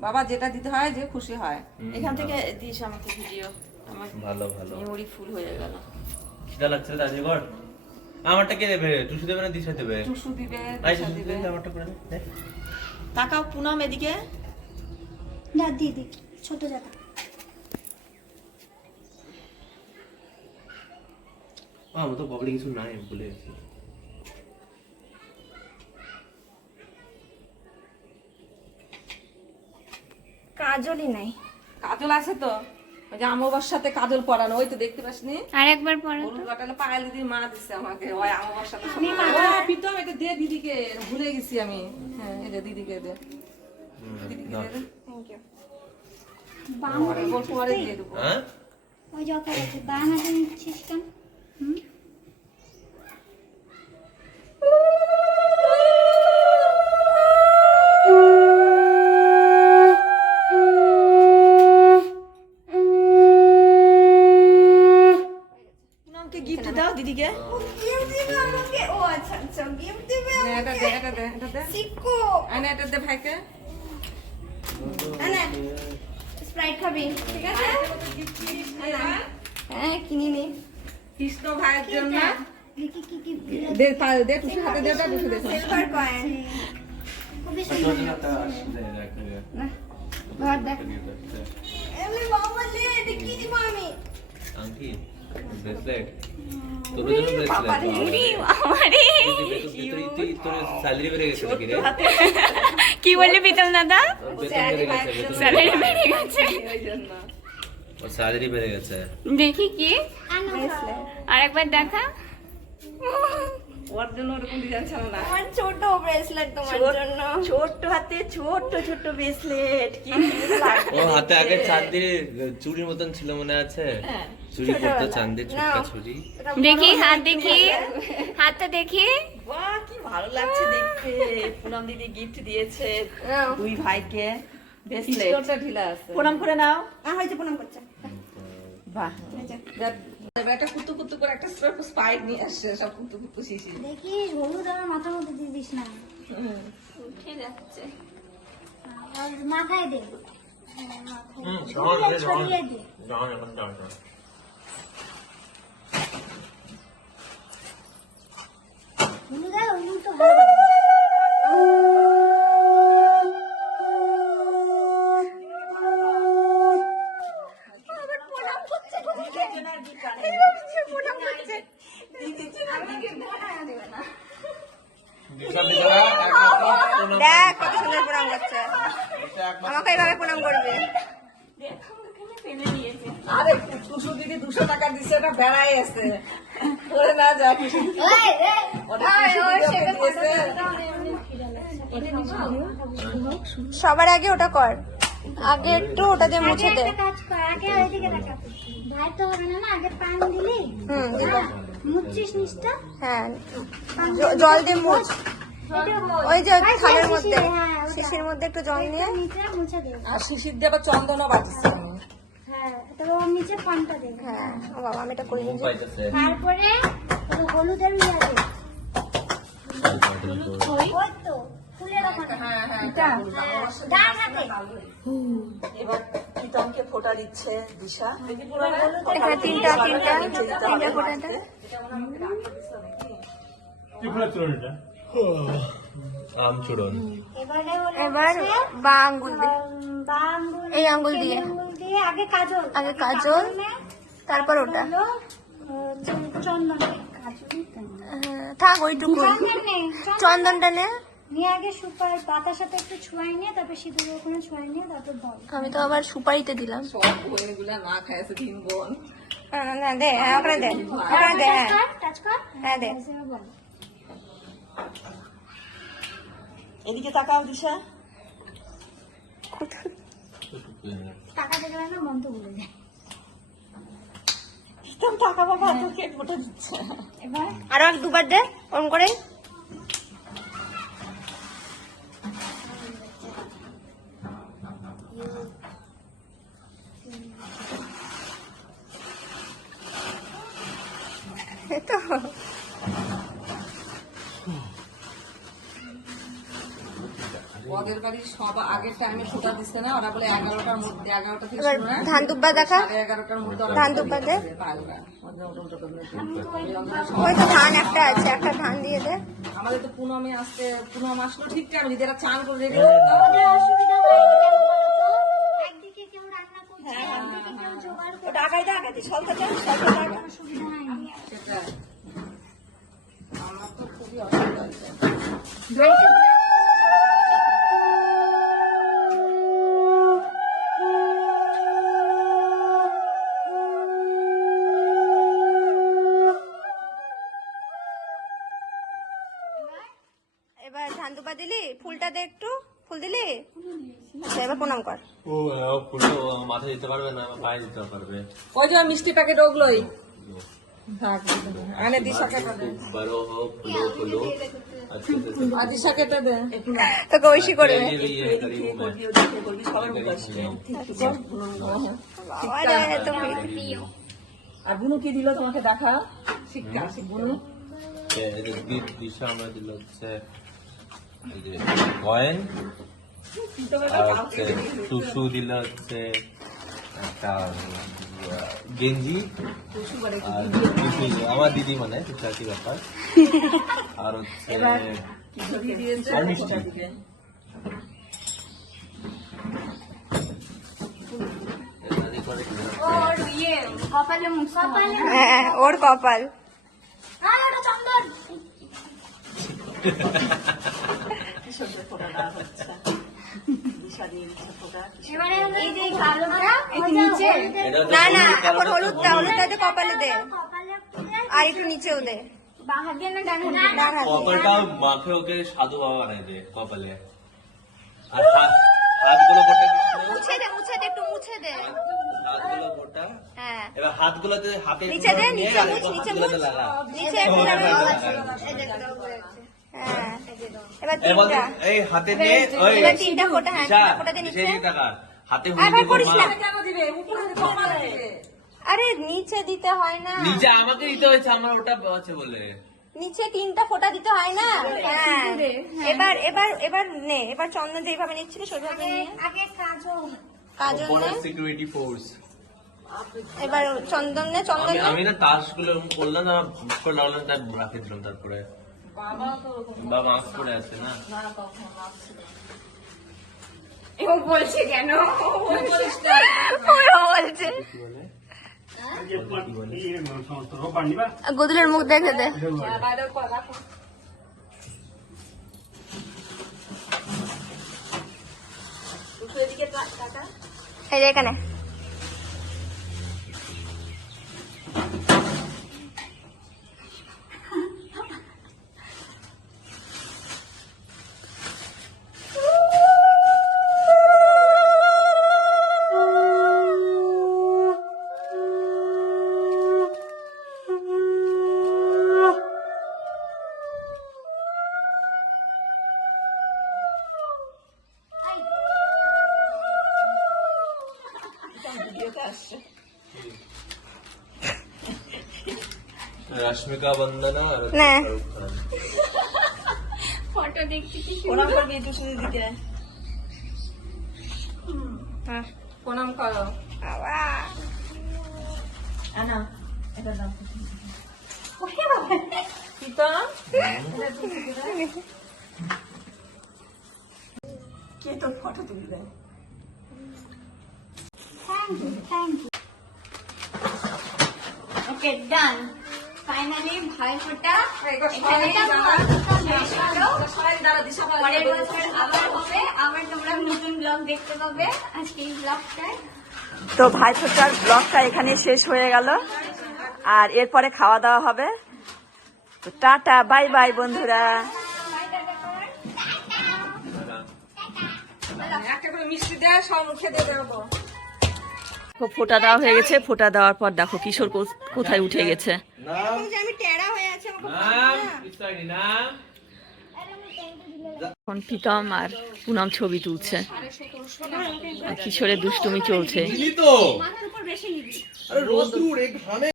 বাবা যেটা দিতে হয় যে খুশি হয়। এখান থেকে দিস আমাকে ভিডিও। আমার ভালো ভালো মেমোরি ফুল হয়ে গেল। খিদা লাগছে দাদি গড। আমারটা কে দেবে? টুসু দেবে না দিশা দেবে? টুসু দিবে, আই দিশা টুসু দিবে। দিবে আমারটা করে দে। তাকাও পুনম এদিকে। না দিদি ছোট জাতা। আমার তো কপালে কিছু নাই বলে গেছি। কাজলই নাই। কাজল আছে তো, ওই যে অমাবস্যাতে কাজল পরানো, ওই তো দেখতে পাসনি? আরেকবার পড়ো তো। হলুদ কাটালে পায়েল দিদির মা দিচ্ছে আমাকে, ওই অমাবস্যাতে। আমি মা- ও, প্রীতম এটা দে দিদিকে, ভুলে গেছি আমি। হ্যাঁ এই যে দিদিকে দে, দিদিকে দে দে। Thank you. পরে পরে দিয়ে দেবো। হ্যাঁ ওই যত আছে বাম হাতে নিচ্ছিস কেন? পুনমকে গিফট দাও দিদিকে। গিফট দিবে আমাকে। ও আচ্ছা আচ্ছা গিফট দিবে নে, এটা দে, এটা দে, এটা দে। সিকো। আনে এটা দে ভাইকে। আনা স্প্রাইট খাবি ঠিক আছে? হ্যাঁ কিনে নে। কৃষ্ণ ভাইয়ের জন্য দেখি কি কি দে, দে টুসু হাতে দে, ওটা টুসু দে। Silver coin. খুবই তোর সুন্দর। জন্য একটা আসলে রাখতে দে। না ঘর দেখ। এমনি বাবা লে এটা কি দিব আমি? আংটি ব্রেসলেট তোর জন্য ব্রেসলেট উড়ি আমারে তুই তোর স্যালারি বেড়ে গেছে নাকি রে? কি বললি পিতল দাদা? বেতন বেড়ে গেছে বেতন স্যালারি বেড়ে গেছে। ওই জন্য ওর স্যালারি বেড়ে গেছে। দেখি কি আনো ব্রেসলেট। আরেকবার দেখা। ওর জন্য ওরকম ডিজাইন ছিল না। আমার ছোট ব্রেসলেট তোমার জন্য। ছোট্ট হাতে ছোট্ট ছোট্ট ব্রেসলেট, কি ও হাতে আগে চাঁদের চুড়ির মতন ছিল মনে আছে? চুড়ি পরতো চাঁদের ছোট্ট চুড়ি। দেখি হাত দেখি, হাতটা দেখি। বাহ কি ভালো লাগছে দেখতে। পুনম দিদি গিফট দিয়েছে দুই ভাইকে ব্রেসলেট। পিস্তলটা ঢিলা আছে। প্রণাম করে নাও। হয়েছে প্রণাম করছে। বাহ একটা কুতু কুতু করে একটা স্পাইক নিয়ে আসছে, সব কুতু কুতু শিশি। দেখিস হলুদ আমার মাথার মধ্যে দিয়ে দিস না। উঠে যাচ্ছে। আর মাথায় দে। ছড়িয়ে দে। হলুদ আর হলুদ তো ভালো। দেখ কত সুন্দর প্রণাম করছে। আমাকে এইভাবে প্রণাম করবে। আরে টুসু দিদি 200 টাকা দিছে, ওটা বেড়াই আছে। ওরে না যা কিছু সবার আগে ওটা কর, আগে একটু ওটা দিয়ে মুছে দে। কাজ কর, আগে ওইদিকে দেখা। ভাই তো হবে না, আগে পান দিলি। মুছছিস নিচটা? হ্যাঁ জল দিয়ে মুছ। ওই যে থালের মধ্যে শিশির মধ্যে একটু জল নিয়ে মুছে দে। আর শিশির দিয়ে আবার চন্দনও বাটিছে। হ্যাঁ তারপর ওর নিচে পানটা দে। হ্যাঁ ও বাবা আমি এটা করে দিয়েছি। পাইতেছে তারপরে হলুদের ইয়ে দে। ওই তো ফুলের ওখানে। হ্যাঁ হ্যাঁ ডান হাতে। এবার প্রীতমকে ফোঁটা দিচ্ছে দিশা। এখানে তিনটা ফোঁটা দে। আমচুরন এবার বা আঙ্গুল দে। এই আঙ্গুল দিয়ে আগে কাজল, তারপর ওটা চন্দন। থাক ওইটুকু, চন্দনটা নে নিয়ে আগে সুপারি পাতার সাথে একটু ছুঁয়াই নিয়ে তারপর সিঁদুর ওখানে ছুঁয়াই নিয়ে তারপর বল। আমি তো আবার সুপারিতে দিলাম। সব বোনগুলা না খাইছে, 3 বোন। না দে, ওখানে দে, ওখানে দে। হ্যাঁ দে। এদিকে তাকাও দিশা। টাকা দেখে না মন তো ভুলে যায়। প্রীতম টাকা বাবা তোকে ফোঁটা দিচ্ছে। এবার আরো দুবার দে ওরম করে। তো ওদের ওদের বাড়ি সব আগের টাইমে ফোটা দিচ্ছে না, ওরা বলে 11টার মধ্যে, 11টা থেকে এবার শুরু হয়, ধান দুব্বা দেখা, 11:30টার মধ্যে ওরা ধান দুব্বা দে। পায় ওরা। ওই তো ধান একটা আছে, একটা ধান দিয়ে দে। আমাদের তো পুনমে আসতে, পুনম আসলো ঠিক টাইম, নিজেরা চান করে রেডি টাকাই দে, আগে সলতে চান, সলতে টাকা। সেটাই। আমার তো খুবই অসুবিধা হচ্ছে। এবার ধান দুব্বা দিলি, ফুলটা দে একটু, ফুল দিলি, আচ্ছা এবার প্রণাম কর। ও ফুলটা মাথায় দিতে পারবে না, আমার পায়ে দিতে পারবে। ওই যে মিষ্টি প্যাকেট ওগুলোই আনে, দিশাকে দে, বড় হো ফুলো ফুলো अच्छे से আর দিশাকে দে। তোকে ঐশী করবে। ये करीब में বাবা রে, তুমি আর বুনু কি দিল তোমাকে দেখা, শিক্ষা বুনু দিশা আমরা দিল হচ্ছে এই যে কয়েন, আর হচ্ছে টুসু দিল হচ্ছে একটা গেঞ্জি, আর টুসু আমার দিদি মানে টুসু ব্যাপার, আর হচ্ছে আর মিষ্টি। দাদি করে হ্যাঁ, ওর কপাল। না না, এখন হলুদটা, হলুদটাতে কপালে দে, আর একটু নিচেও দে। ডান হাতে। কপালটা মাখে ওকে সাধু বাবা বানাই দে কপালে, আর হাতগুলো গোটা মুছে দে, মুছে দে, একটু মুছে দে। হাতগুলো গোটা, হ্যাঁ, এবার হাতগুলোতে হাতে নিচে দে, নিচে মুছ, নিচে মুছ, হাতগুলোতে লাগা। নিচে একটু লাগা। হ্যাঁ, এবার এবার তিনটা, এই হাতে নিয়ে ওই এবার তিনটা ফোঁটা, হ্যাঁ দিশা, ফোঁটা দে নিচে। দিশা টাকা হাতে আবার হুঁড়ি করিস না। কেন দিবে, উপরে কপালে দিবে। আরে নিচে দিতে হয় না, নিচে আমাকে দিতে হয়েছে, আমার ওটা আছে বলে। নিচে তিনটা ফোঁটা দিতে হয় না। হ্যাঁ, এবার এবার এবার নে, এবার চন্দন যেভাবে নিচ্ছিল সেভাবে নিয়ে কাজল নে। Security force. এবার চন্দন নে, চন্দন নে। আমি না তাসগুলো এরকম করলাম না, বুক করে লাগলাম, তাই রাখে দিলাম। তারপরে বাবা মাস্ক করে আছে না, ও বলছে কেন? ওরা বলছে গদুলের মুখ দেখে দে। এই যে এখানে रश्मिका बंदना और না। शाहरुख खान। ফটো দেখছি কি প্রণাম করবি টুসু দিদিকে, হ্যাঁ, প্রণাম করো। বাবা আনা এটা দাও। পিতা কে তোর ফটো তুলবে? ওকে ডান ফাইনালি ভাই ফোটা পরের বছর আবার হবে, আবার তোমরা নতুন ব্লগ দেখতে পাবে। আজকে এই ব্লগটায় তো ভাইফোঁটার ব্লগটা এখানে শেষ হয়ে গেল, আর এরপরে খাওয়া দাওয়া হবে। তো টাটা, বাই বাই বন্ধুরা। একটা করে মিষ্টি দেয়, সব মুখে দিয়ে দেবো। ফোঁটা দেওয়া হয়ে গেছে, ফোঁটা দেওয়ার পর দেখো কিশোর কোথায় উঠে গেছে। আমি টেরা হয়ে আছি, नाम এখন প্রীতম আর পুনম ছবি তুলছে, আর কিশোরের দুষ্টুমি চলছে। तो अरे रोज एक घामे